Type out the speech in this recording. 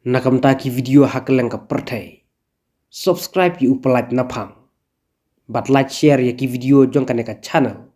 Nakamtaki video hakeleng ka pertai. Subscribe yu upalat napang. But like share ya ki video jong kaneka channel.